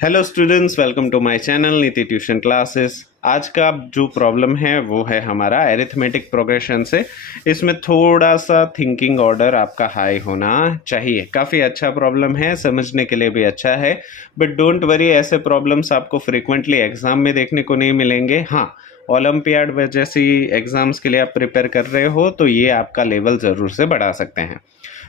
Hello students, welcome to my channel Niti tuition classes. आज का जो प्रॉब्लम है वो है हमारा एरिथमेटिक प्रोग्रेशन से। इसमें थोड़ा सा थिंकिंग ऑर्डर आपका हाई होना चाहिए। काफ़ी अच्छा प्रॉब्लम है, समझने के लिए भी अच्छा है, बट डोंट वरी, ऐसे प्रॉब्लम्स आपको फ्रिक्वेंटली एग्जाम में देखने को नहीं मिलेंगे। हाँ, ओलंपियाड जैसी एग्जाम्स के लिए आप प्रिपेयर कर रहे हो तो ये आपका लेवल ज़रूर से बढ़ा सकते हैं।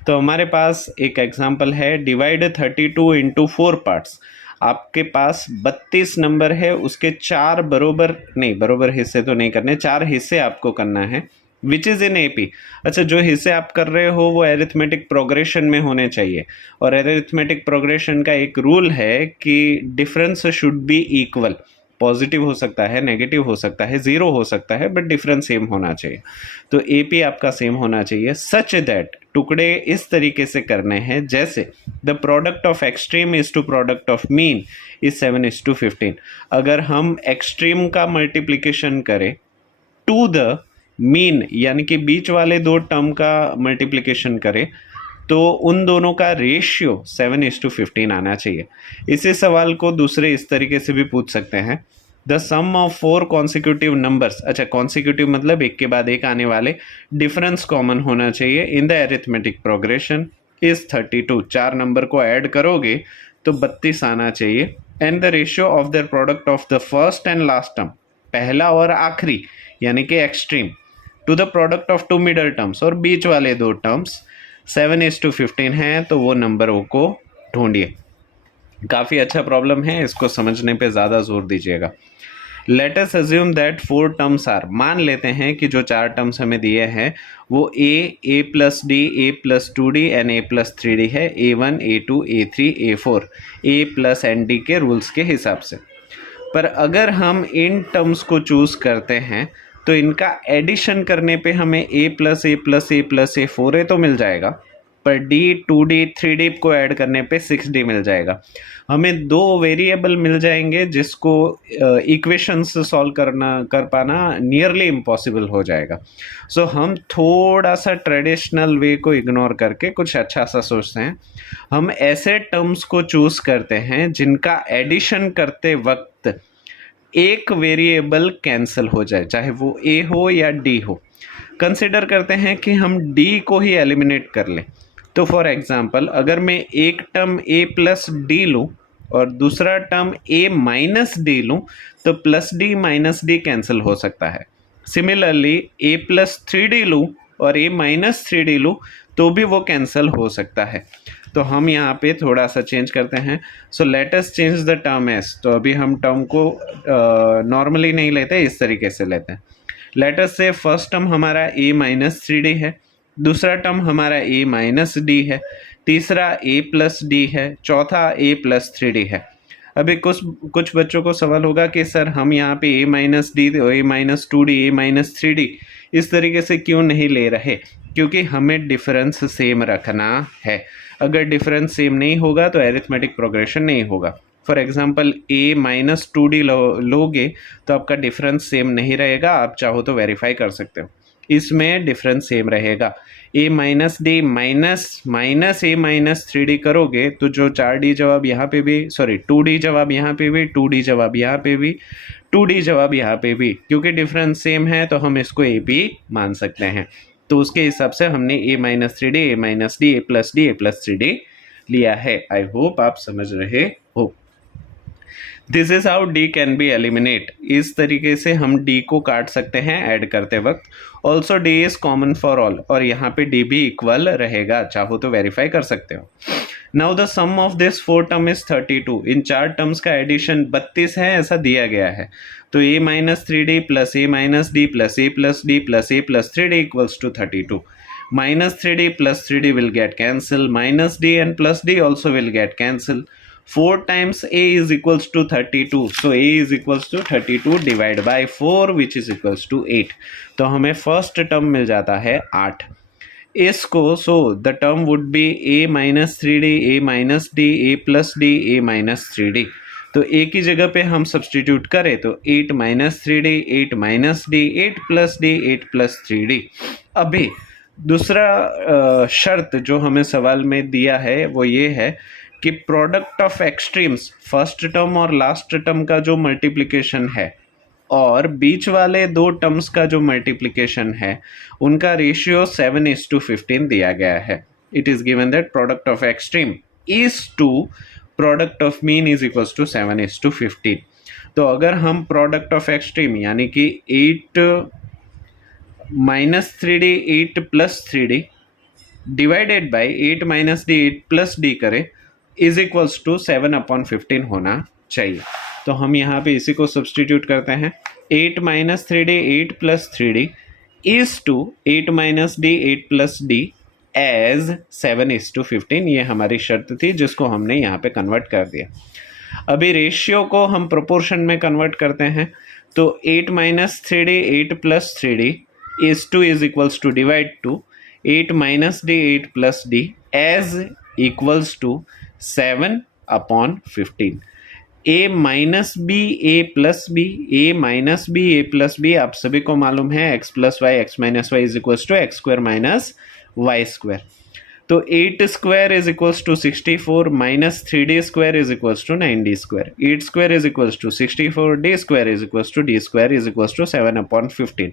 तो हमारे पास एक एग्जाम्पल है, डिवाइड 32 इंटू 4 पार्ट्स। आपके पास 32 नंबर है, उसके बरोबर हिस्से तो नहीं करने, 4 हिस्से आपको करना है, विच इज़ इन एपी। अच्छा, जो हिस्से आप कर रहे हो वो एरिथमेटिक प्रोग्रेशन में होने चाहिए, और एरिथमेटिक प्रोग्रेशन का एक रूल है कि difference should be equal. Positive हो सकता है, नेगेटिव हो सकता है, जीरो हो सकता है, बट डिफरेंस सेम होना चाहिए। तो एपी आपका सेम होना चाहिए, सच दैट टुकड़े इस तरीके से करने हैं जैसे the product of extreme is to product of mean is 7:15। अगर हम एक्सट्रीम का मल्टीप्लिकेशन करें टू द मीन, यानी कि बीच वाले दो टर्म का मल्टीप्लिकेशन करें, तो उन दोनों का रेशियो 7:15 आना चाहिए। इसी सवाल को दूसरे इस तरीके से भी पूछ सकते हैं, the sum of 4 consecutive numbers. अच्छा, कॉन्सिक्यूटिव मतलब एक के बाद एक आने वाले, डिफरेंस कॉमन होना चाहिए in the arithmetic progression is 32। 4 number को ऐड करोगे तो 32 आना चाहिए। And the ratio of the product of the first and last term, पहला और आखिरी यानी कि extreme, to the product of 2 middle terms, और बीच वाले दो टर्म्स 7:15 है, तो वो नंबरों को ढूंढिए। काफ़ी अच्छा प्रॉब्लम है, इसको समझने पे ज़्यादा जोर दीजिएगा। Let us assume that 4 terms are, मान लेते हैं कि जो 4 टर्म्स हमें दिए हैं वो A plus D, A plus 2d and A plus 3d है, A1, A2, A3, A4, A plus N D के रूल्स के हिसाब से। पर अगर हम इन टर्म्स को चूज करते हैं तो इनका एडिशन करने पे हमें a plus A plus A plus A 4a तो मिल जाएगा, पर d 2d 3d को ऐड करने पे 6d मिल जाएगा। हमें दो वेरिएबल मिल जाएंगे जिसको इक्वेशंस सॉल्व कर पाना नियरली इम्पॉसिबल हो जाएगा। सो हम थोड़ा सा ट्रेडिशनल वे को इग्नोर करके कुछ अच्छा सा सोचते हैं। हम ऐसे टर्म्स को चूज करते हैं जिनका एडिशन करते वक्त एक वेरिएबल कैंसिल हो जाए, चाहे वो ए हो या डी हो। कंसिडर करते हैं कि हम डी को ही एलिमिनेट कर लें। तो फॉर एग्जांपल, अगर मैं एक टर्म ए प्लस डी लूँ और दूसरा टर्म ए माइनस डी लूँ, तो plus D minus D cancel हो सकता है। सिमिलरली, ए प्लस 3d लूँ और ए माइनस 3d लूँ तो भी वो कैंसिल हो सकता है। तो हम यहाँ पे थोड़ा सा चेंज करते हैं। So let us change the term S. तो अभी हम टर्म को नॉर्मली नहीं लेते, इस तरीके से लेते हैं। लेट अस से फर्स्ट टर्म हमारा a माइनस 3d है, दूसरा टर्म हमारा a माइनस डी है, तीसरा a प्लस डी है, चौथा a प्लस 3d है। अभी कुछ बच्चों को सवाल होगा कि सर हम यहाँ पे a minus D, a minus 2d, a minus 3d इस तरीके से क्यों नहीं ले रहे? क्योंकि हमें डिफरेंस सेम रखना है। अगर डिफरेंस सेम नहीं होगा तो एरिथमेटिक प्रोग्रेशन नहीं होगा। For example, a minus 2d लोगे तो आपका डिफरेंस सेम नहीं रहेगा। आप चाहो तो वेरीफाई कर सकते हो, इसमें डिफरेंस सेम रहेगा। a minus D minus A minus 3d करोगे तो जो 4d जवाब यहाँ पे भी, 2d जवाब यहाँ पे भी, 2d जवाब यहाँ पे भी, 2d जवाब यहाँ पे भी, क्योंकि डिफरेंस सेम है तो हम इसको ए भी मान सकते हैं। तो उसके हिसाब से हमने a minus 3d, a minus D, a plus D, a plus 3d लिया है। आई होप आप समझ रहे हो। This is how D can be eliminate. इस तरीके से हम डी को काट सकते हैं ऐड करते वक्त। Also D is common for all, और यहाँ पे डी भी इक्वल रहेगा, चाहो तो वेरीफाई कर सकते हो। Now the sum of this 4 term is 32। इन 4 टर्म्स का एडिशन 32 है, ऐसा दिया गया है। तो a minus 3d plus a minus D plus a plus D plus a plus 3d equals to 32। minus 3d plus 3d will get cancel, minus d and plus d also will get cancel. 4 times a is equals to 32, so a is equals to 32 divided by 4 which is equals to 8. तो हमें first term मिल जाता है 8। इसको so the term would be a minus 3d, a minus d, a plus d, a minus 3d। तो a की जगह पे हम सब्सटीट्यूट करें तो 8 minus 3d, 8 minus d, 8 plus d, 8 plus 3d। अभी दूसरा शर्त जो हमें सवाल में दिया है वो ये है कि product of extremes first term और लास्ट टर्म का जो मल्टीप्लिकेशन है और बीच वाले दो टर्म्स का जो मल्टीप्लिकेशन है उनका रेशियो 7:15 दिया गया है. It is given that product of extreme is to product of mean is equals to 7:15. तो अगर हम प्रोडक्ट ऑफ एक्सट्रीम यानी कि 8 minus 3d 8 plus 3d divided by 8 minus d 8 plus D करें इज इक्वल्स टू 7/15 होना चाहिए. तो हम यहाँ पे इसी को सब्सटीट्यूट करते हैं. 8 minus 3d 8 plus 3d is to 8 minus d 8 plus d as 7:15. ये हमारी शर्त थी जिसको हमने यहाँ पे कन्वर्ट कर दिया. अभी रेशियो को हम प्रोपोर्शन में कन्वर्ट करते हैं. तो 8 minus 3d 8 plus 3d is to is equals to divide to 8 minus d 8 plus d as equals to 7/15. a minus b a plus b a minus b a plus b आप सभी को मालूम है x plus y x minus y is equals to x square minus y square. तो 8 square is equals to 64 minus 3d square is equals to 9d square. 8 square is equals to 64 d square is equals to d square is equals to 7/15.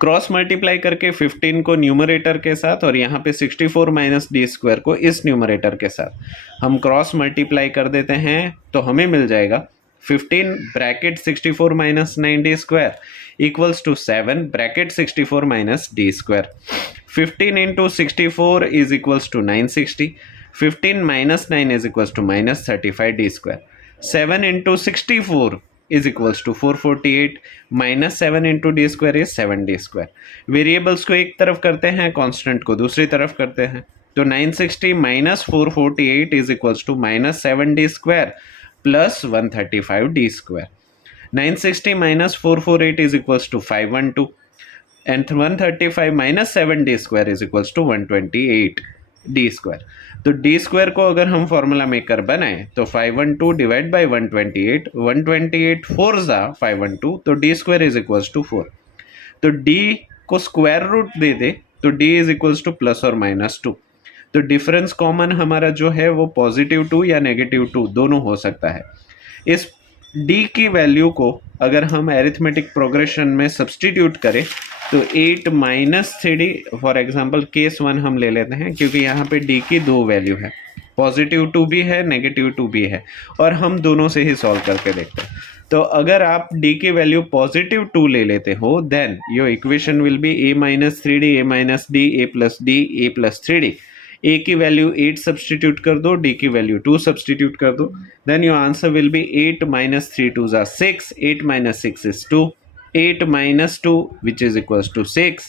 Cross multiply करके 15 को numerator के साथ और यहाँ पे 64 minus d square को इस numerator के साथ हम क्रॉस मल्टीप्लाई कर देते हैं तो हमें मिल जाएगा 15 bracket 64 minus 9d square equals to 7 bracket 64 minus d square. 15 into 64 is equals to 960. 15 minus 9 is equals to minus 35 d square. 7 into 64 is equals to 448 minus 7 into d square is 7d square. Variables को एक तरफ करते हैं, constant को दूसरी तरफ करते हैं. तो 960 minus 448 is equals to minus 7d square plus 135d square. 960 minus 448 is equals to 512 and 135 minus 7d square is equals to 128d square. तो डी स्क्वायर को अगर हम फॉर्मूला मेकर बनाएं तो 512 डिवाइड बाई 128 128 4 जा 512 तो d square is equals to 4. तो d को स्क्वायर रूट दे दे तो d is equals to plus और माइनस 2. तो डिफरेंस कॉमन हमारा जो है वो पॉजिटिव 2 या नेगेटिव 2 दोनों हो सकता है. इस डी की वैल्यू को अगर हम एरिथमेटिक प्रोग्रेशन में सब्सटीट्यूट करें तो 8 minus 3d for example case 1 हम ले लेते हैं क्योंकि यहाँ पे d की दो वैल्यू है, पॉजिटिव 2 भी है नेगेटिव 2 भी है और हम दोनों से ही सॉल्व करके देखते हैं. तो अगर आप d की वैल्यू पॉजिटिव 2 ले लेते हो then your equation will be a minus 3d a minus d a plus d a plus 3d. a की वैल्यू 8 सब्सटीट्यूट कर दो, d की वैल्यू 2 सब्सटीट्यूट कर दो, then your answer will be 8 minus 3 2 जा 6 8 minus 6 is 2 8 minus 2 which is equals to 6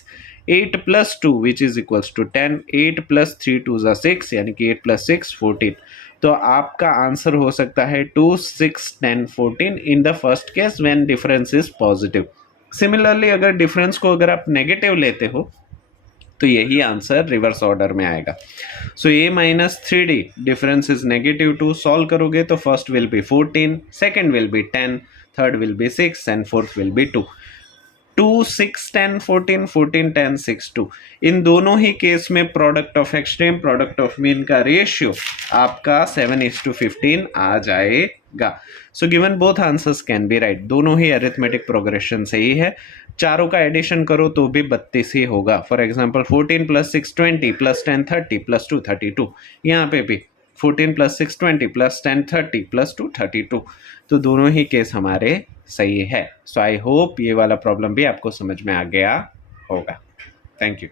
8 plus 2 which is equals to 10 8 plus 3 2 is 6 यानी कि 8 plus 6 14. तो आपका आंसर हो सकता है 2 6 10 14 in the first case when difference is positive. Similarly अगर difference को अगर आप नेगेटिव लेते हो तो यही आंसर रिवर्स ऑर्डर में आएगा. सो a minus 3d difference is negative 2. Solve करोगे तो first will be 14, second will be 10, third will be 6 and fourth will be 2. 2 6 10 14 14 10 6 2 इन दोनों ही केस में product of extreme product of mean का रेशियो आपका 7:15 आ जाएगा. So given both answers can be right. दोनों ही arithmetic progression से ही है. चारों का एडिशन करो तो भी 32 ही होगा. For example 14 plus 6 20 plus 10 30 plus 2 32. यहाँ पे भी 14 प्लस 6 20 प्लस 10 30 प्लस 2 32. तो दोनों ही केस हमारे सही है. सो आई होप ये वाला प्रॉब्लम भी आपको समझ में आ गया होगा. Thank you.